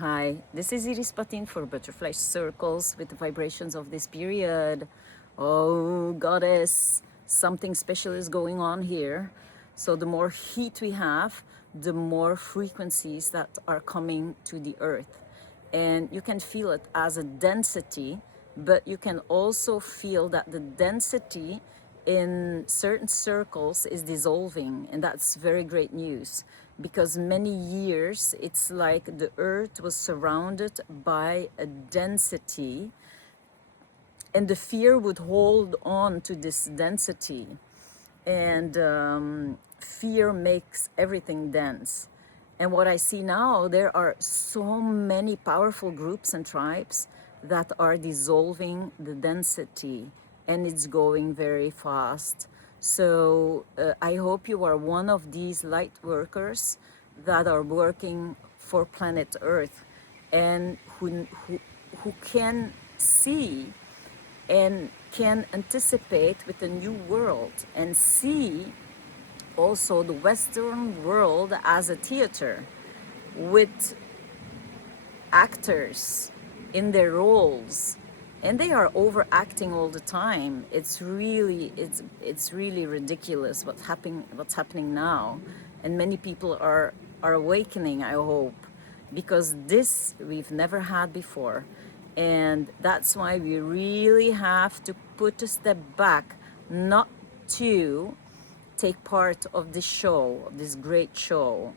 Hi, this is Iris Patin for Butterfly Circles with the vibrations of this period. Oh, goddess, something special is going on here. So the more heat we have, the more frequencies that are coming to the earth. And you can feel it as a density, but you can also feel that the density in certain circles is dissolving, and that's very great news because many years it's like the earth was surrounded by a density, and the fear would hold on to this density, and fear makes everything dense. And what I see now, there are so many powerful groups and tribes that are dissolving the density, and it's going very fast. So I hope you are one of these light workers that are working for planet Earth, and who can see and can anticipate with a new world and see also the Western world as a theater with actors in their roles, and they are overacting all the time. It's really ridiculous what's happening now, and many people are awakening, I hope, because this we've never had before. And that's why we really have to put a step back, not to take part of this show, this great show.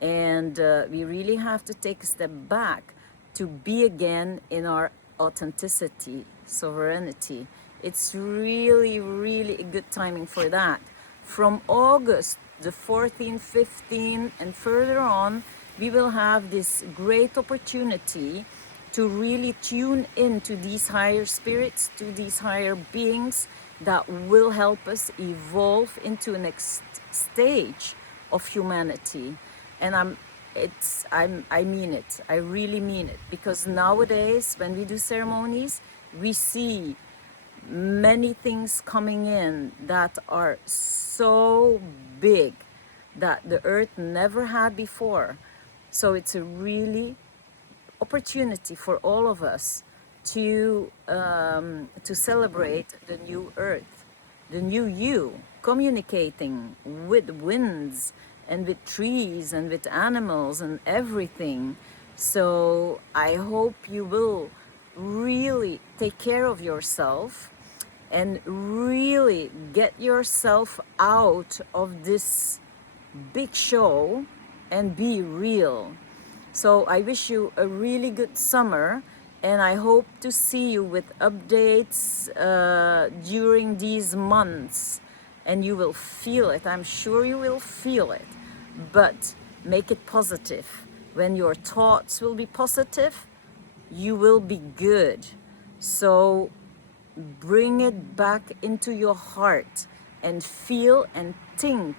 And we really have to take a step back to be again in our authenticity, sovereignty. It's really, really a good timing for that. From August the 14th, 15th, and further on, we will have this great opportunity to really tune into these higher spirits, to these higher beings that will help us evolve into a next stage of humanity. And I mean it. I really mean it, because nowadays when we do ceremonies, we see many things coming in that are so big that the earth never had before. So it's a really opportunity for all of us to celebrate the new earth, the new you, communicating with winds and with trees and with animals and everything. So I hope you will really take care of yourself and really get yourself out of this big show and be real. So I wish you a really good summer, and I hope to see you with updates during these months, and you will feel it. I'm sure you will feel it, but make it positive. When your thoughts will be positive, you will be good. So bring it back into your heart and feel and think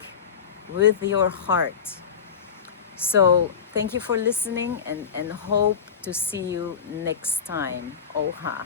with your heart. So thank you for listening, and hope to see you next time. Oha.